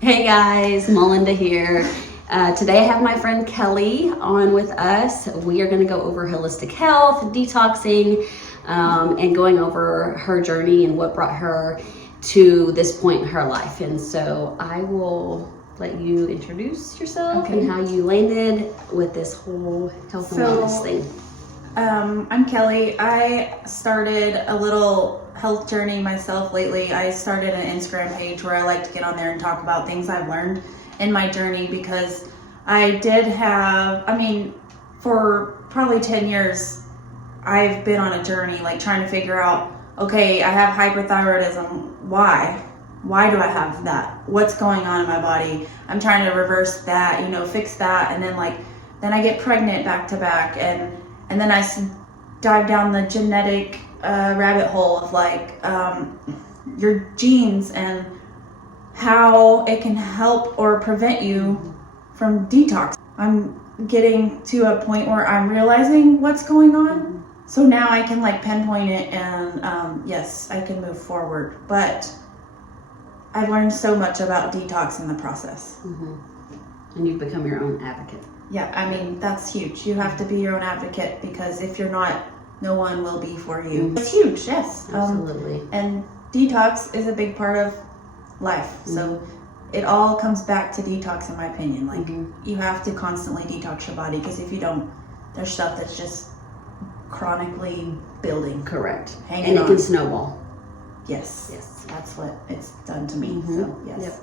Hey guys, Melinda here. Today I have my friend Kelly on with us. We are going to go over holistic health, detoxing, and going over her journey and what brought her to this point in her life. And so I will let you introduce yourself and how you landed with this whole health and wellness thing. I'm Kelly. I started a little health journey myself lately. I started an Instagram page where I like to get on there and talk about things I've learned in my journey, because I did have, for probably 10 years, I've been on a journey like trying to figure out, okay, I have hyperthyroidism. Why? Why do I have that? What's going on in my body? I'm trying to reverse that, fix that. And then I get pregnant back to back. And then I dive down the genetic rabbit hole of your genes and how it can help or prevent you from detox. I'm getting to a point where I'm realizing what's going on. So now I can pinpoint it and yes, I can move forward. But I've learned so much about detox in the process. And you've become your own advocate. Yeah, that's huge. You have to be your own advocate, because if you're not, no one will be for you. It's huge, yes. Absolutely. And detox is a big part of life. So it all comes back to detox, in my opinion. You have to constantly detox your body, because if you don't, there's stuff that's just chronically building. Correct. Hanging and on. It can snowball. Yes. That's what it's done to me. So, yes. Yep.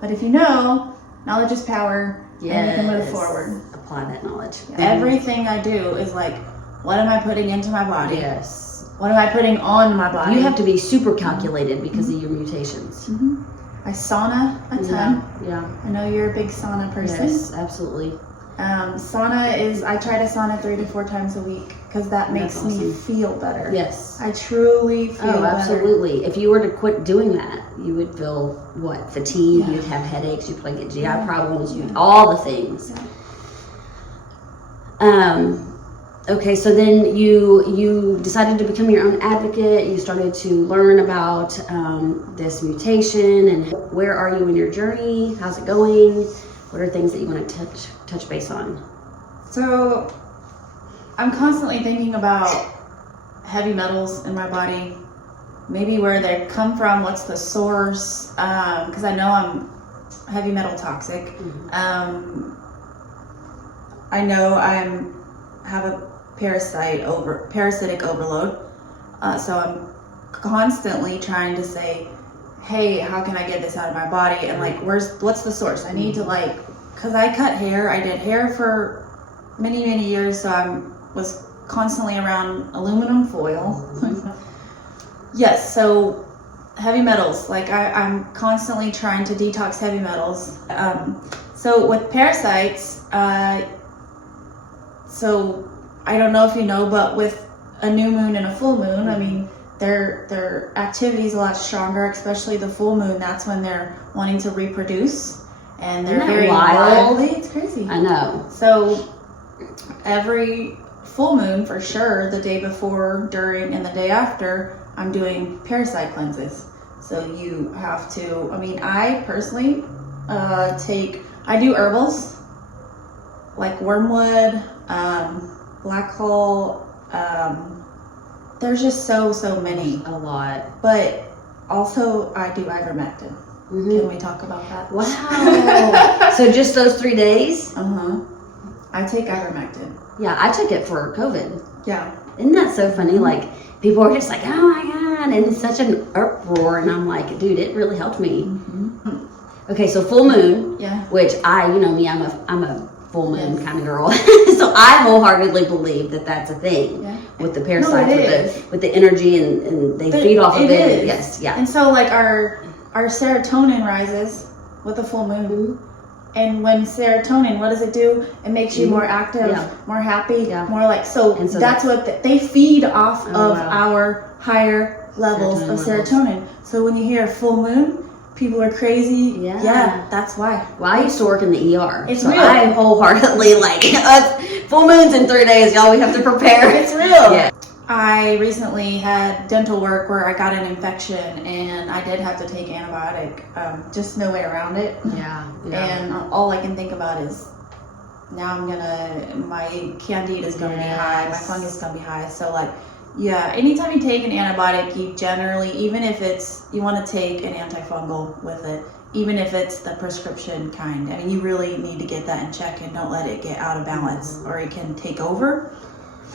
But if you know, knowledge is power. And you can move forward. Apply that knowledge. Everything I do is what am I putting into my body? Yes. What am I putting on my body? You have to be super calculated because of your mutations. I sauna a ton. Yeah. I know you're a big sauna person. Yes, absolutely. I try to sauna 3 to 4 times a week, because that makes me feel better. Yes. I truly feel better. Absolutely. If you were to quit doing that, you would feel fatigue, you'd have headaches, you'd probably get GI problems, all the things. Okay, so then you decided to become your own advocate. You started to learn about this mutation, and where are you in your journey? How's it going? What are things that you want to touch base on? So I'm constantly thinking about heavy metals in my body, maybe where they come from, what's the source, because I know I'm heavy metal toxic. I know have a parasitic overload, so I'm constantly trying to say, hey, how can I get this out of my body? And what's the source? I need to because I cut hair. I did hair for many, many years, so I was constantly around aluminum foil. Yes, so heavy metals, I'm constantly trying to detox heavy metals. So with parasites, so I don't know if you know, but with a new moon and a full moon, their activity is a lot stronger, especially the full moon. That's when they're wanting to reproduce, and they're very wild. It's crazy. I know. So every full moon, for sure, the day before, during, and the day after, I'm doing parasite cleanses. So you have to, I personally I do herbals, like wormwood, black hole, there's just so many. A lot. But also I do ivermectin. Can we talk about that? Wow. So just those 3 days? I take ivermectin. Yeah, I took it for COVID. Yeah. Isn't that so funny? People are just oh my God, and it's such an uproar, and I'm like, dude, it really helped me. Okay, so full moon. Yeah. Which I'm a full moon kind of girl. So I wholeheartedly believe that that's a thing with the parasites, with the energy, and they feed off of it. Yes, yeah. And so our serotonin rises with the full moon. And when serotonin, what does it do? It makes you more active, more happy, more so that's what they feed off of our higher levels of serotonin. So when you hear full moon, people are crazy. Yeah, that's why. Well, I used to work in the ER. It's so real. I wholeheartedly full moons in 3 days, y'all. We have to prepare. It's real. Yeah. I recently had dental work where I got an infection and I did have to take antibiotic. Just no way around it. Yeah. And all I can think about is now my candida is gonna be high, my fungus is gonna be high. So like, yeah, anytime you take an antibiotic, you generally, even if you want to take an antifungal with it, even if it's the prescription kind, I mean, you really need to get that in check and don't let it get out of balance or it can take over.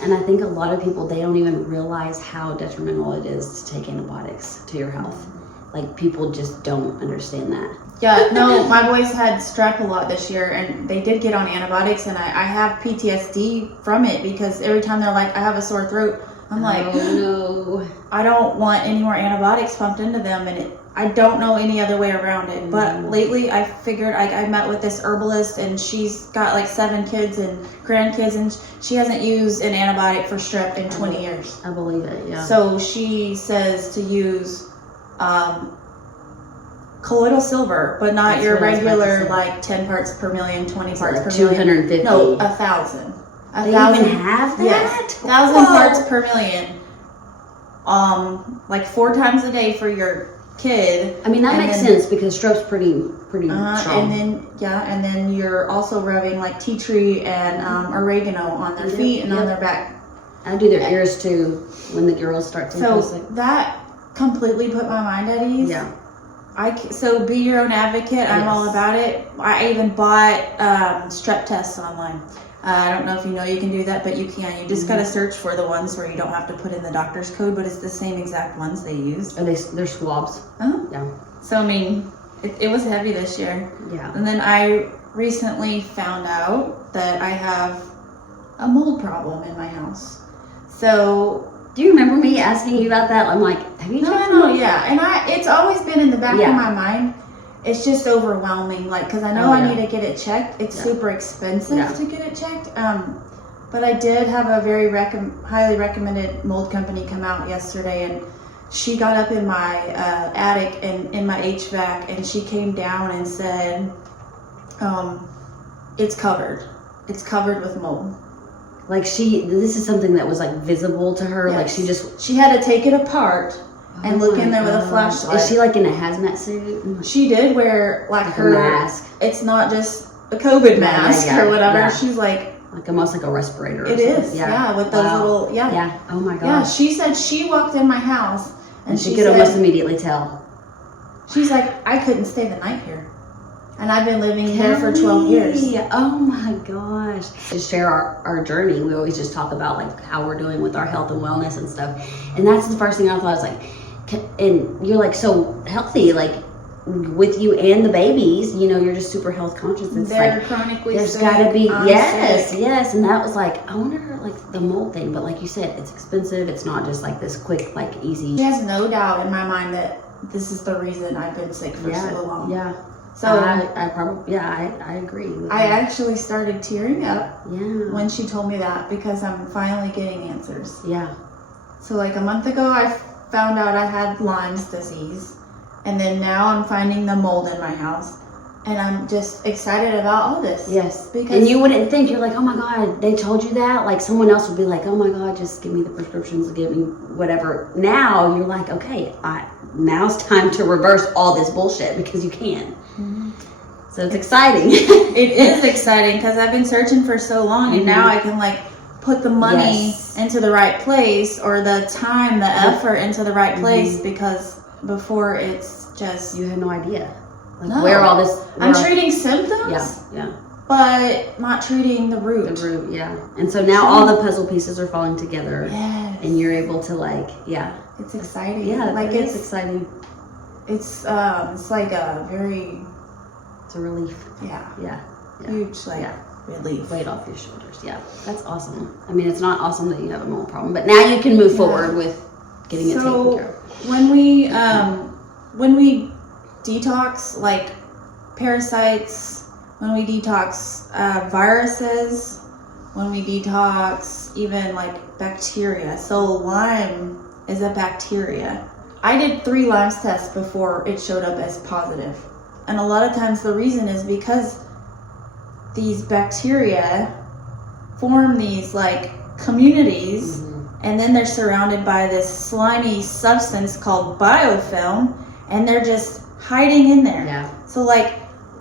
And I think a lot of people, they don't even realize how detrimental it is to take antibiotics to your health. Like, people just don't understand that. Yeah, no, my boys had strep a lot this year and they did get on antibiotics, and I have PTSD from it because every time they're like, I have a sore throat, I'm like, oh, no. I don't want any more antibiotics pumped into them, and I don't know any other way around it. But lately I figured, I met with this herbalist and she's got like 7 kids and grandkids, and she hasn't used an antibiotic for strep in 20 years. I believe it, yeah. So she says to use colloidal silver, but not That's your what I was about to regular say. like 10 parts per million, 20 parts like per 250. million. No, 1,000. They even have that? Yes, 1,000 parts per million. Like 4 times a day for your kid. I mean, that makes sense because strep's pretty strong. And then you're also rubbing like tea tree and oregano on their feet and on their back. I do their ears too when the girls start to feel sick. That completely put my mind at ease. Yeah. So be your own advocate. I'm all about it. I even bought strep tests online. I don't know if you know you can do that, but you can. You just got to search for the ones where you don't have to put in the doctor's code, but it's the same exact ones they use. Are they're swabs? Uh-huh. Yeah. So, I mean, it was heavy this year. Yeah. And then I recently found out that I have a mold problem in my house. So... Do you remember me asking you about that? I'm like, have you tried No, yeah. And it's always been in the back of my mind. It's just overwhelming, like, because I know I need to get it checked. It's super expensive to get it checked. But I did have a very highly recommended mold company come out yesterday, and she got up in my attic and in my HVAC, and she came down and said, it's covered. It's covered with mold. Like this is something that was like visible to her. Yes. Like she had to take it apart and look in there with a flashlight. Is she like in a hazmat suit? She did wear like her mask. It's not just a COVID mask or whatever. Yeah. She's like almost like a respirator. It is. Yeah, with those little Yeah. Oh my god. Yeah, she said she walked in my house and she could almost immediately tell. She's like, I couldn't stay the night here. And I've been living here for 12 years. Oh my gosh. To share our journey, we always just talk about like how we're doing with our health and wellness and stuff. And that's the first thing I thought. I was like, and you're like so healthy, like with you and the babies, you know, you're just super health conscious. It's They're like, chronically there's sick. gotta be, Sick. yes. And that was like, I wonder like the mold thing, but like you said, it's expensive. It's not just like this quick, like easy. She has no doubt in my mind that this is the reason I've been sick for so long. Yeah. So I probably, I agree with I that. actually started tearing up Yeah. when she told me that because I'm finally getting answers. Yeah. So like a month ago, I found out I had Lyme's disease. And then now I'm finding the mold in my house. And I'm just excited about all this. Yes. Because and you wouldn't think, you're like, oh my God, they told you that? Like someone else would be like, oh my God, just give me the prescriptions, give me whatever. Now you're like, okay, now's time to reverse all this bullshit because you can. Mm-hmm. So it's exciting. It is exciting because I've been searching for so long, and now I can like put the money into the right place, or the time, the effort into the right place, because before it's just... You had no idea. Like where all this... I'm treating symptoms. Yeah. But not treating the root. The root, yeah. And so now all the puzzle pieces are falling together. Yes. And you're able to like, It's exciting. Yeah, like it's exciting. It's like a very... It's a relief. Yeah. Huge relief. Weight off your shoulders. Yeah. That's awesome. I mean, it's not awesome that you have a mold problem, but now you can move forward with getting it taken care of. When we detox like parasites, when we detox viruses, when we detox even like bacteria. So Lyme is a bacteria. I did 3 Lyme's tests before it showed up as positive. And a lot of times the reason is because these bacteria form these like communities and then they're surrounded by this slimy substance called biofilm, and they're just hiding in there. Yeah. So like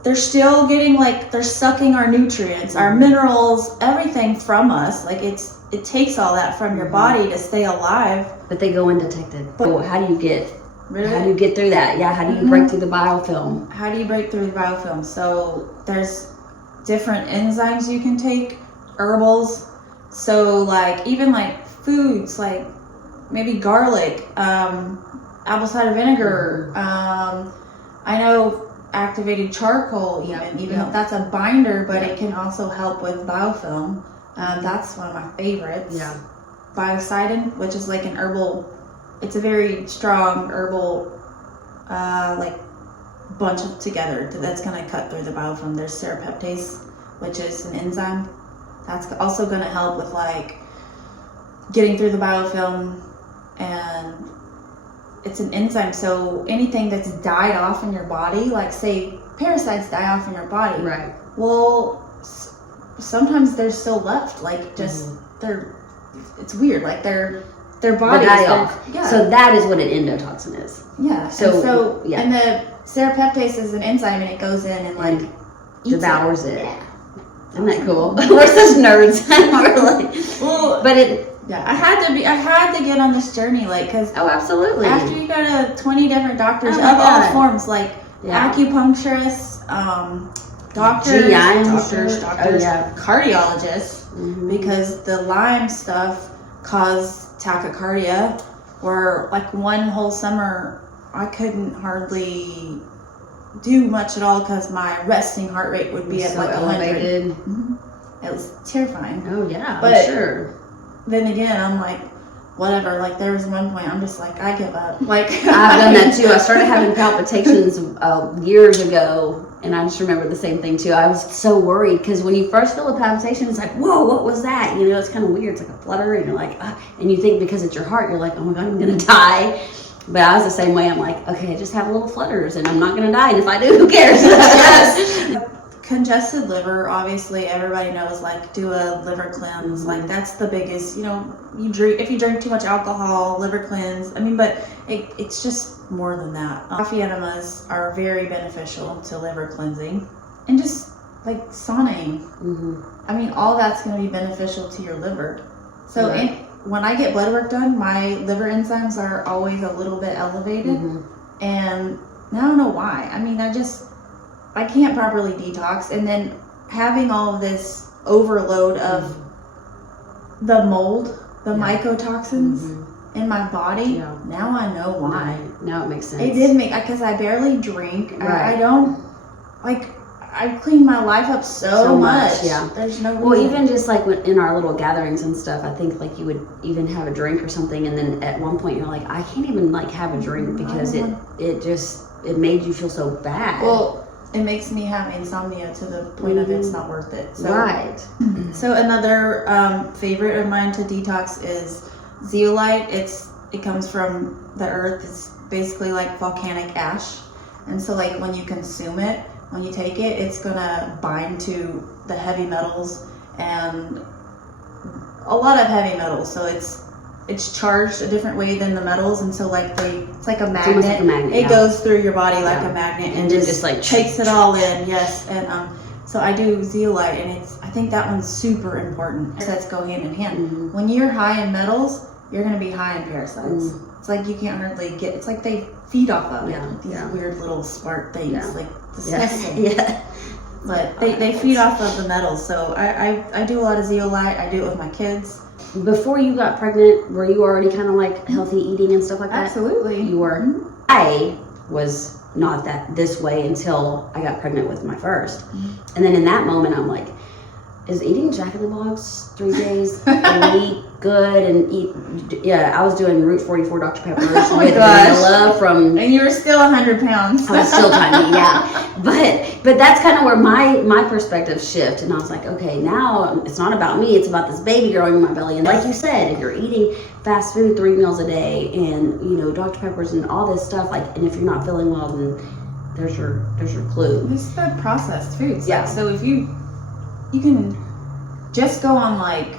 they're still getting, like, they're sucking our nutrients, our minerals, everything from us. Like it takes all that from your body to stay alive. But they go undetected. So how do you get Rid of how it? do you get through that? Yeah, how do you break through the biofilm? How do you break through the biofilm? So there's different enzymes you can take, herbals. So like even like foods, like maybe garlic, apple cider vinegar. I know activated charcoal, even though that's a binder, but it can also help with biofilm. That's one of my favorites. Yeah. Biocidin, which is like an herbal. It's a very strong herbal, like bunch of together that's gonna cut through the biofilm. There's serapeptase, which is an enzyme that's also gonna help with like getting through the biofilm, and it's an enzyme. So anything that's died off in your body, like say parasites die off in your body, Right. well, sometimes they're still left, like just it's weird, like their bodies die off. Yeah. So that is what an endotoxin is. Yeah. So, yeah. And the serapeptase is an enzyme, and it goes in and like Devours it. Yeah. Isn't that cool? We're such nerds. We're like, Well, but it. yeah, I had to get on this journey, like, because Oh, absolutely. after you go to 20 different doctors Oh of my all God. forms, like Yeah. acupuncturists, doctors, GI, I'm doctors, sure. Oh, yeah. cardiologists, Mhm. because the Lyme stuff caused tachycardia, where like one whole summer I couldn't hardly do much at all because my resting heart rate would be at So like 100. elevated. It was terrifying. Oh yeah, But- I'm sure. Then again, I'm like, whatever. Like there was one point I'm just like, I give up. Like I've done that too. I started having palpitations years ago, and I just remember the same thing too. I was so worried because when you first feel a palpitation, it's like, whoa, what was that? You know, it's kind of weird. It's like a flutter, and you're like, and you think because it's your heart, you're like, oh my God, I'm gonna die. But I was the same way. I'm like, okay, I just have little flutters, and I'm not gonna die. And if I do, who cares? Yes. Congested liver, obviously everybody knows, like do a liver cleanse. Like that's the biggest, you know, if you drink too much alcohol, liver cleanse. I mean, but it's just more than that. Coffee enemas are very beneficial to liver cleansing, and just like sauning. I mean, all that's going to be beneficial to your liver. So Right. when I get blood work done, my liver enzymes are always a little bit elevated, and I don't know why. I mean, I can't properly detox, and then having all of this overload of the mold, the mycotoxins in my body. Yeah. Now I know why. Now it makes sense. It did make, because I barely drink. Right. I don't, like, I've cleaned my life up so much. Yeah. There's no reason. Well, even just like in our little gatherings and stuff, I think like you would even have a drink or something, and then at one point you're like, I can't even like have a drink because it made you feel so bad. Well, it makes me have insomnia to the point of it's not worth it. So, right. So another favorite of mine to detox is zeolite. It comes from the earth. It's basically like volcanic ash, and so like when you consume it, when you take it, it's gonna bind to the heavy metals and a lot of heavy metals. So it's charged a different way than the metals, and so like it's like a magnet. almost like a magnet, It yeah. goes through your body like Yeah. a magnet, And then just like takes it all in. Yes, and so I do zeolite, and I think that one's super important. Sets go hand in hand. When you're high in metals, you're gonna be high in parasites. It's like you can't hardly get. It's like they feed off of it. These weird little smart things, like disgusting. Yeah. But they feed off of the metals. So I do a lot of zeolite. I do it with my kids. Before you got pregnant, were you already kind of like healthy eating and stuff like that? Absolutely. You were. I was not this way until I got pregnant with my first. And then in that moment, I'm like, is eating Jack in the Box 3 days a week good? And I was doing Route 44 Dr. Peppers Oh my with gosh. vanilla from. And you were still 100 pounds. I was still tiny, yeah. But that's kind of where my perspective shifted, and I was like, okay, now it's not about me, it's about this baby growing in my belly. And like you said, if you're eating fast food 3 meals a day and Dr. Peppers and all this stuff, like, and if you're not feeling well, then there's your clue. It's the processed foods. Yeah. Like, so if you can just go on like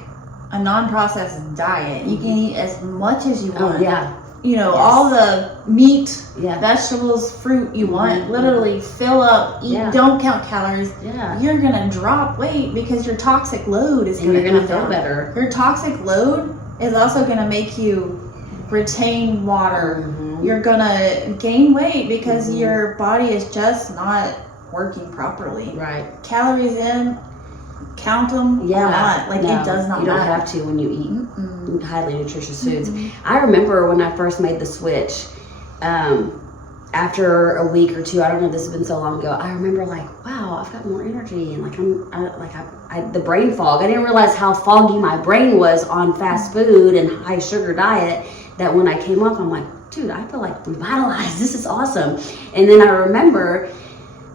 a non-processed diet. You can eat as much as you want. Oh, yeah. You know, Yes. all the meat, Yeah. vegetables, fruit you want. Literally fill up, eat, Yeah. don't count calories. Yeah. You're going to drop weight because your toxic load is And going you're to gonna feel better. Your toxic load is also going to make you retain water. You're going to gain weight because your body is just not working properly. Right. Calories in, count them or not. Like, No, it does not you don't matter. have to when you eat highly nutritious foods. I remember when I first made the switch, after a week or two, I don't know, this has been so long ago, I remember like, wow, I've got more energy, and like the brain fog. I didn't realize how foggy my brain was on fast food and high sugar diet, that when I came off, I'm like, dude, I feel like revitalized. This is awesome. And then I remember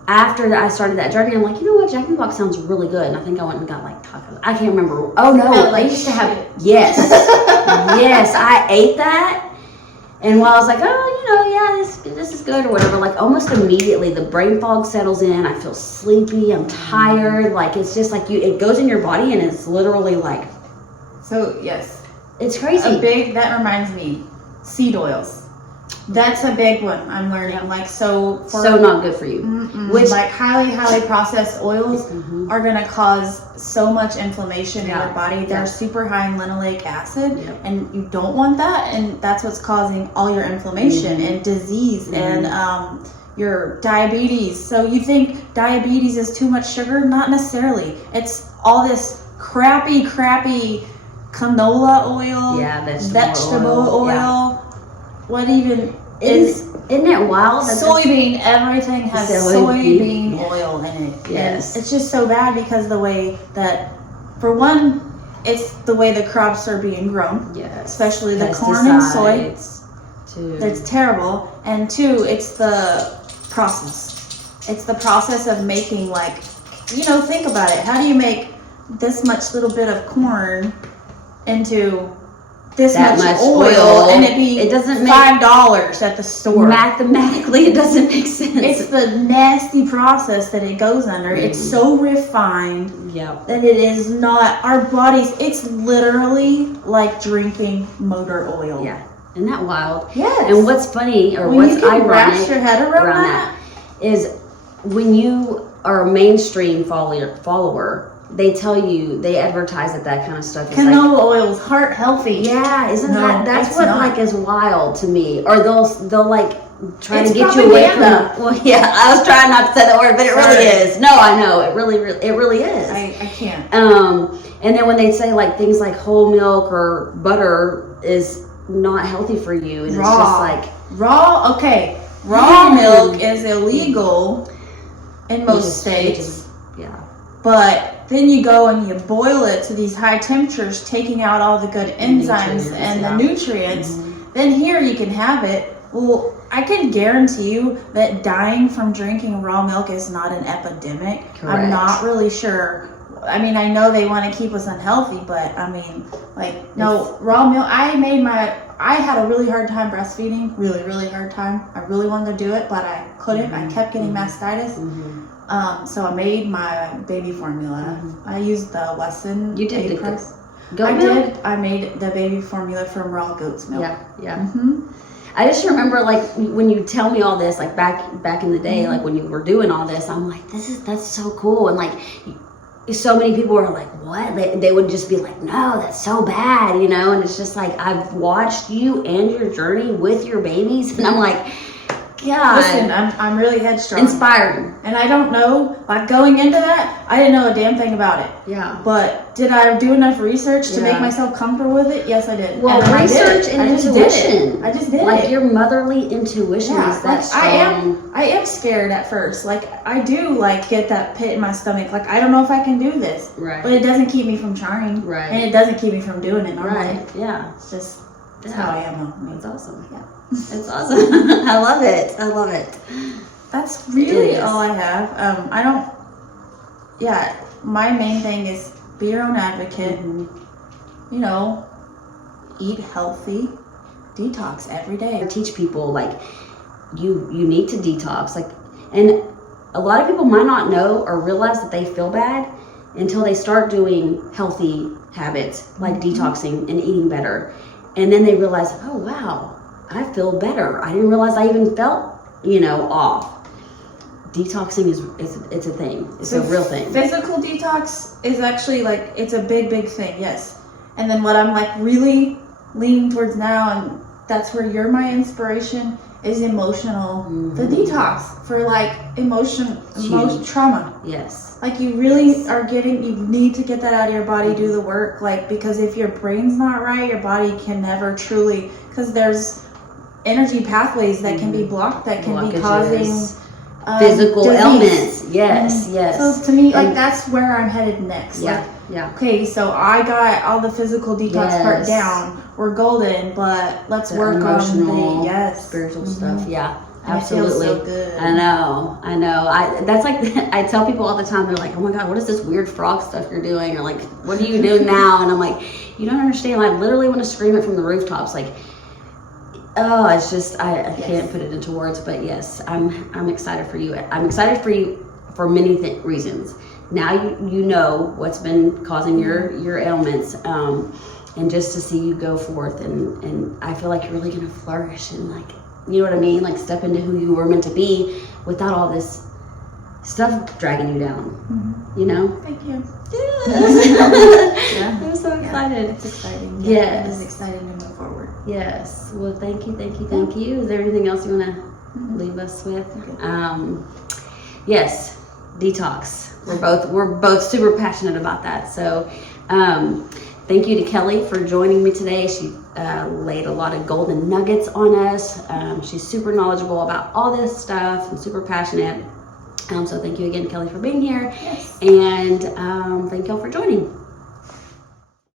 after I started that journey, I'm like, you know what, Jack in the Box sounds really good. And I think I went and got like tacos. I can't remember. Oh no, they used to have, yes, yes, I ate that. And while I was like, oh, you know, yeah, this is good or whatever, like almost immediately the brain fog settles in. I feel sleepy. I'm tired. Like, it's just like it goes in your body, and it's literally like. So, yes. It's crazy. That reminds me, seed oils. That's a big one I'm learning. Like, so not good for you. Which, like, highly processed oils are going to cause so much inflammation in your body. They're super high in linoleic acid, and you don't want that. And that's what's causing all your inflammation and disease and your diabetes. So you think diabetes is too much sugar? Not necessarily. It's all this crappy canola oil, vegetable oil. Yeah. What even is isn't it wild? soybean? Everything has soybean oil in it. Yes. And it's just so bad because the way that, for one, it's the way the crops are being grown. Yes. Especially the corn and soy. Too. That's terrible. And two, it's the process. It's the process of making, like, you know, think about it. How do you make this much little bit of corn into this much oil, and it doesn't make $5 at the store? Mathematically, it doesn't make sense. It's the nasty process that it goes under. It's so refined that it is not our bodies. It's literally like drinking motor oil. Yeah, isn't that wild? Yes. And what's funny, or when what's you can ironic wrap your head around that, is when you are a mainstream follower, they tell you, they advertise that kind of stuff is canola oil is heart healthy. Yeah, isn't that's what not. like is wild to me. Or they'll like try to get you propaganda. away from. Well, yeah, I was trying not to say that word, but it really is. No, I know it really is. I can't. And then when they say like things like whole milk or butter is not healthy for you, and it's just like raw milk is illegal in most states. But then you go and you boil it to these high temperatures, taking out all the good enzymes and the nutrients. Then here you can have it. Well, I can guarantee you that dying from drinking raw milk is not an epidemic. Correct. I'm not really sure. I mean, I know they want to keep us unhealthy, but I mean, like, no, raw milk. I had a really hard time breastfeeding, really hard time. I really wanted to do it, but I couldn't. I kept getting mastitis. So I made my baby formula. I used the Wesson. You did goat milk? did. I made the baby formula from raw goat's milk. Yeah. I just remember, like, when you tell me all this, like back in the day, like when you were doing all this, I'm like, that's so cool. And like, so many people were like, what? They would just be like, no, that's so bad, you know? And it's just like, I've watched you and your journey with your babies, and I'm like, God. Listen, I'm really headstrong. Inspiring. And I don't know, like, going into that, I didn't know a damn thing about it. Yeah. But did I do enough research to make myself comfortable with it? Yes, I did. Well, and research and intuition. I just did it. Like, your motherly intuition is that strong. I am scared at first. Like, I do, like, get that pit in my stomach. Like, I don't know if I can do this. Right. But it doesn't keep me from trying. Right. And it doesn't keep me from doing it normally. Right. Yeah. It's just, that's how I am. That's awesome. Yeah. It's awesome. I love it. That's really all I have. My main thing is be your own advocate. You know, eat healthy, detox every day. I teach people, like, you need to detox. Like, and a lot of people might not know or realize that they feel bad until they start doing healthy habits like detoxing and eating better. And then they realize, oh wow, I feel better. I didn't realize I even felt, off. Detoxing it's a thing. It's a real thing. Physical detox is actually like, it's a big thing, yes. And then what I'm like really leaning towards now, and that's where you're my inspiration, is emotional. The detox for like emotion trauma. Yes. Like you really you need to get that out of your body, do the work, like, because if your brain's not right, your body can never truly, because there's energy pathways that can be blocked, that can be causing physical disease. Ailments. Yes, yes. So to me, like, that's where I'm headed next. Yeah, Like, yeah. okay, so I got all the physical detox part down. We're golden, but let's work emotional, on the spiritual stuff. Yeah, and absolutely. It feels so good. I know. That's like, I tell people all the time, they're like, oh my God, what is this weird frog stuff you're doing? Or like, what are you doing now? And I'm like, you don't understand. I literally want to scream it from the rooftops. Like, oh, it's just, I can't put it into words, but yes, I'm excited for you. I'm excited for you for many reasons. Now you know what's been causing your ailments, and just to see you go forth, and I feel like you're really gonna flourish and, like, you know what I mean? Like, step into who you were meant to be without all this stuff dragging you down, Thank you. Yeah. I'm so excited. It's exciting. Yes. It is exciting to move forward. Yes. Well, thank you. Is there anything else you want to leave us with? Yes, detox. We're both super passionate about that. So, thank you to Kelly for joining me today. She laid a lot of golden nuggets on us. She's super knowledgeable about all this stuff and super passionate. So thank you again, Kelly, for being here. Yes. And thank y'all for joining.